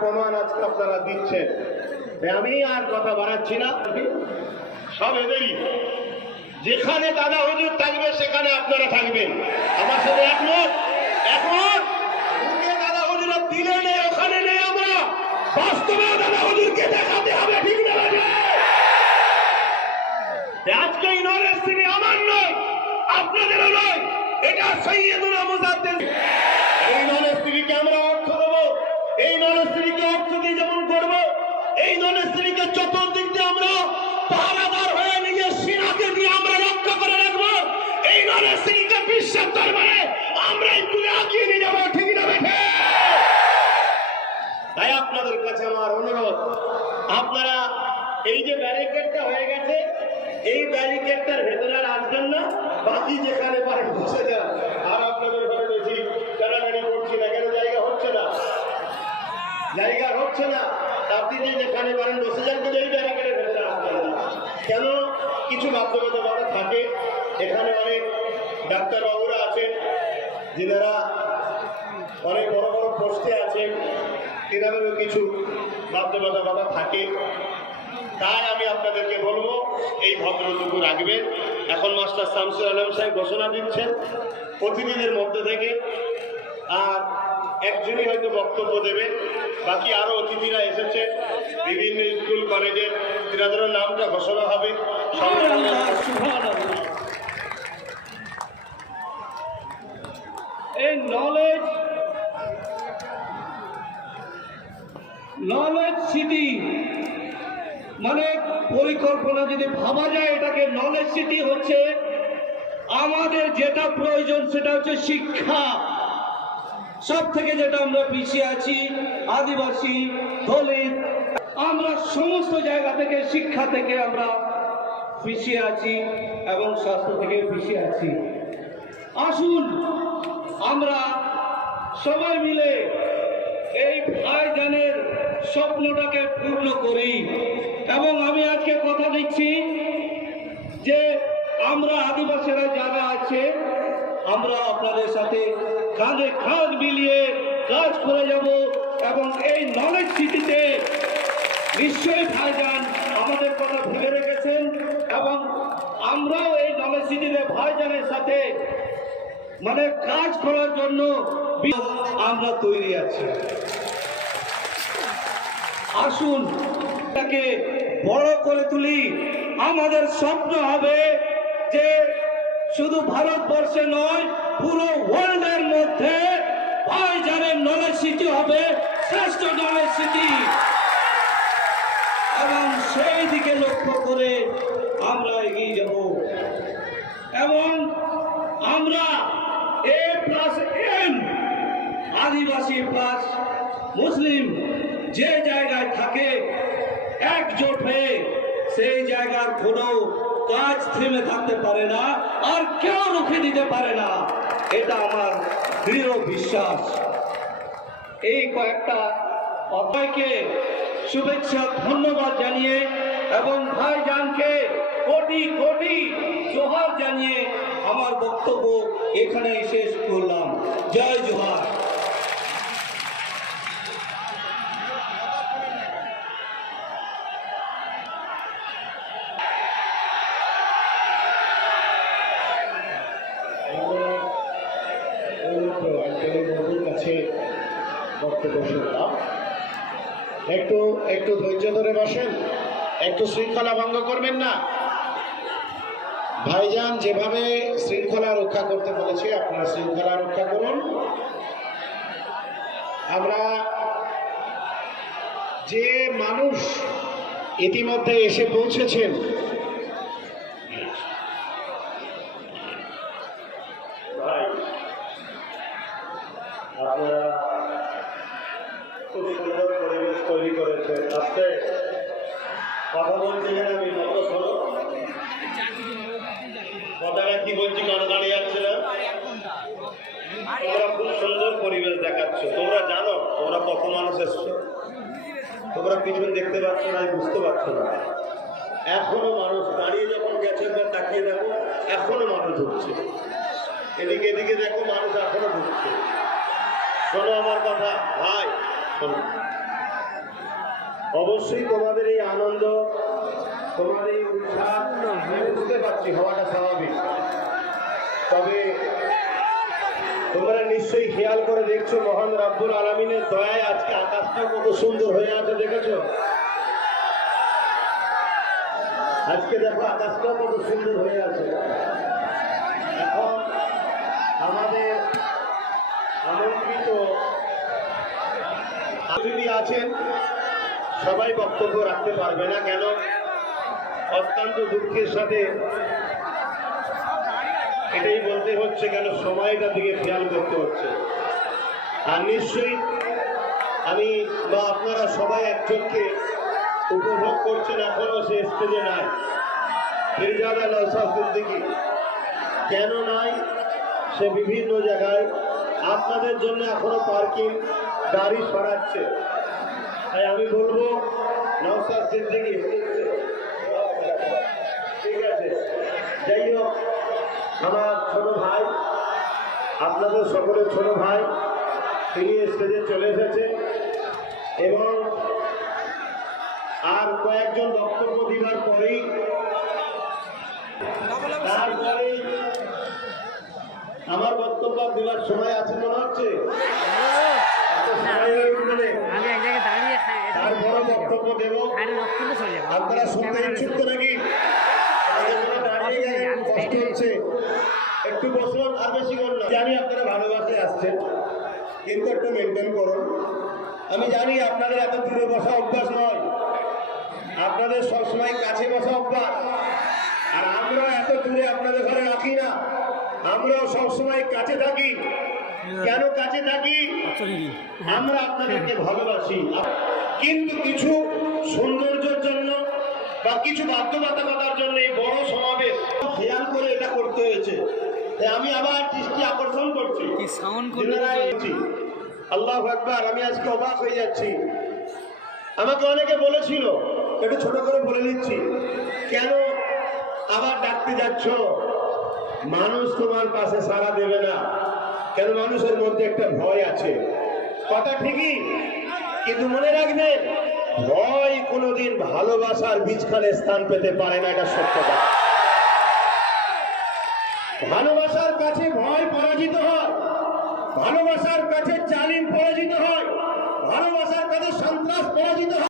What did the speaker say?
প্রমাণ আজকে আপনারা দিচ্ছেন। আমি আর কথা বাড়াচ্ছি না, সব এদেরই। যেখানে দাদা হুজুর থাকবে সেখানে আপনারা থাকবেন। আমার সাথে একমত। একমত দাদা হুজুর দিলে নেই, ওখানে নেই, আমরা বাস্তবে দাদা হুজুরকে দেখাতে হবে, ঠিক না? আজকে এই নলেজ তিনি আমার নয়, আপনাদেরও নয়, এটা সৈয়দুনা মুজাদ্দিদ। এই নলেজ তিনিকে আমরা অর্থ দেবো, এই নলেজ তিনিকে অর্থ দিয়ে যেমন করবো, এই নলেজ তিনিকে চতুর্দিক দিয়ে আমরা পাহারাদার হয়ে নিজের সিনাকে দিয়ে আমরা রক্ষা করে রাখবো। এই নলেজ তিনিকে বিশ্বের দরবারে আমরা তুলে আগিয়ে নিয়ে যাবো, ঠিক না? তাই আপনাদের কাছে আমার অনুরোধ, আপনারা এই যে ব্যারিকেডটা হয়ে গেছে, এই ব্যারিকেডটার ভেতরে আর আসবেন না, বাকি যেখানে পারেন বসে যান। আর আপনাদের ঘরে বেশি টানাটানি করছি না, কেন জায়গা হচ্ছে না, জায়গা হচ্ছে না। আপনি যে যেখানে পারেন বসে যান, কিন্তু এই ব্যারিকেডের ভেতরে আসবেন না। কেন? কিছু বাধ্যবাধকতা থাকে। এখানে অনেক ডাক্তারবাবুরা আছেন, যিনারা অনেক বড় বড় পোস্টে আছেন, তেনাদেরও কিছু বাধ্যবাধকতা থাকে। তাই আমি আপনাদেরকে বলবো এই ভদ্রটুকু রাখবেন। এখন মাস্টার শামসুল আলম সাহেব ঘোষণা দিচ্ছেন অতিথিদের মধ্যে থেকে, আর একজনই হয়তো বক্তব্য দেবেন। বাকি আরো অতিথিরা এসেছে বিভিন্ন স্কুল কলেজের, তেনাদের নামটা ঘোষণা হবে। এই নলেজ সিটি মানে পরিকল্পনা যদি ভাবা যায়, এটাকে নলেজ সিটি হচ্ছে আমাদের যেটা প্রয়োজন সেটা হচ্ছে শিক্ষা। সব থেকে যেটা আমরা পিছিয়ে আছি, আদিবাসী, দলিত, আমরা সমস্ত জায়গা থেকে শিক্ষা থেকে আমরা পিছিয়ে আছি এবং স্বাস্থ্য থেকে পিছিয়ে আছি। আসুন আমরা সবাই মিলে এই ভাইজানের স্বপ্নটাকে পূর্ণ করি। এবং আমি আজকে কথা দিচ্ছি যে আমরা আদিবাসীরা যারা আছে, আমরা আপনাদের সাথে কাঁধে কাঁধ মিলিয়ে কাজ করে যাব। এবং এই নলেজ সিটিতে নিশ্চয়ই ভাইজান আমাদের কথা ভুলে রেখেছেন, এবং আমরাও এই নলেজ সিটিতে ভাইজানের সাথে মানে কাজ করার জন্য আমরা তৈরি আছি। আসুন তাকে বড় করে তুলি। আমাদের স্বপ্ন হবে যে শুধু ভারতবর্ষে নয়, পুরো ওয়ার্ল্ডের মধ্যে ভাইজানের নলেজ সিটি হবে শ্রেষ্ঠ নলেজ সিটি। এবং সেই দিকে লক্ষ্য করে আমরা এগিয়ে যাব। এবং আমরা A+M আদিবাসী প্লাস মুসলিম যে জায়গায় থাকে, একজোট হয়ে সেই জায়গার কোনো কাজ থেমে থাকতে পারে না, আর কেউ রুখে দিতে পারে না। এটা আমার দৃঢ় বিশ্বাস। এই কয়েকটা অভয়কে শুভেচ্ছা ধন্যবাদ জানিয়ে এবং ভাইজানকে কোটি কোটি জোহার জানিয়ে আমার বক্তব্য এখানেই শেষ করলাম। জয় জোহার। বক্তব্য শুনলাম, একটু ধৈর্য ধরে বসেন, একটু শৃঙ্খলা ভঙ্গ করবেন না। ভাইজান যেভাবে শৃঙ্খলা রক্ষা করতে বলেছে, আপনারা শৃঙ্খলা রক্ষা করুন। আমরা যে মানুষ ইতিমধ্যে এসে পৌঁছেছেন, আপনারা খুব সুন্দর পরিবেশ তৈরি করেছেন। আজকে কথা বলছিলেন, আমি মত শোনো কথাটা কি বলছি, কারো দাঁড়িয়ে যাচ্ছে না। তোমরা খুব সুন্দর পরিবেশ দেখাচ্ছ। তোমরা জানো তোমরা কত মানুষ এসছো, তোমরা পিছনে দেখতে পাচ্ছ না, বুঝতে পারছো না। এখনো মানুষ দাঁড়িয়ে যখন গেছে, তাকিয়ে দেখো এখনো মানুষ ঢুকছে, এদিকে এদিকে দেখো মানুষ এখনো ঢুকছে। শোনো আমার কথা ভাই, শোনো। অবশ্যই তোমাদের এই আনন্দ, তোমাদের এই উৎসাহ আমি বুঝতে পারছি, হওয়াটা স্বাভাবিক। তবে তোমরা নিশ্চয়ই খেয়াল করে দেখছো মহান রব্বুল আলামিনের দয়ায় আজকে আকাশটা কত সুন্দর হয়ে আছে, দেখেছো? আজকে দেখো আকাশটা কত সুন্দর হয়ে আছে। এখন আমাদের আমন্ত্রিত অতিথি আছেন, সবাই বক্তব্য রাখতে পারবে না, কেন? অত্যন্ত দুঃখের সাথে এটাই বলতে হচ্ছে, কেন সময়টার দিকে খেয়াল করতে হচ্ছে। আর নিশ্চয়ই আমি বা আপনারা সবাই একজনকে উপভোগ করছেন, এখনো সে স্টেজে নাই, ফিরজাদা নওশাদ সিদ্দিকী। কেন নাই? সে বিভিন্ন জায়গায় আপনাদের জন্য এখনো পার্কিং গাড়ি সরাচ্ছে। তাই আমি বলবো নওশাদ সিদ্দিকী, ঠিক আছে, যাই হোক, আমার ছোট ভাই, আপনাদের সকলের ছোট ভাই, তিনি স্টেজে চলে এসেছে এবং আর কয়েকজন বক্তব্য দিবার পরেই তারপরেই আমার বক্তব্য দেওয়ার সময় আছে মনে হচ্ছে। আমি এক জায়গায় দাঁড়িয়ে তারপরে বক্তব্য দেব। আপনারা শুনতে ইচ্ছুক তো নাকি? দাঁড়িয়ে গেলে কষ্ট হচ্ছে, একটু বসুন, আর বেশি করুন না। জানি আপনারা ভালোবাসায় আসছেন, কিন্তু একটু মেনটেন করুন। আমি জানি আপনাদের এত দূরে বসা অভ্যাস নয়, আপনাদের সবসময় কাছে বসা অভ্যাস। আর আমরা এত দূরে আপনাদের ঘরে রাখি না, আমরাও সবসময় কাছে থাকি। কেন কাছে থাকি? আমরা আপনাদেরকে ভালোবাসি, কিন্তু কিছু সৌন্দর্যের জন্য বা কিছু বাধ্যবাধকতার জন্য এই বড় সমাবেশ খেয়াল করে এটা করতে হয়েছে। তাই আমি আবার দৃষ্টি আকর্ষণ করছি। আল্লাহু আকবার। আমি আজকে অবাক হয়ে যাচ্ছি। আমাকে অনেকে বলেছিল, একটু ছোট করে বলে নিচ্ছি, কেন আবার ডাকতে যাচ্ছ? মানুষ তোমার পাশে সাড়া দেবে না। কেন? মানুষের মধ্যে একটা ভয় আছে, কথা ঠিকই, কিন্তু মনে রাখবেন, ভয় কোনোদিন ভালোবাসার বীজখানে স্থান পেতে পারে না, এটা সত্য কথা। ভালোবাসার কাছে ভয় পরাজিত হয়, ভালোবাসার কাছে জালিম পরাজিত হয়, ভালোবাসার কাছে সন্ত্রাস পরাজিত হয়।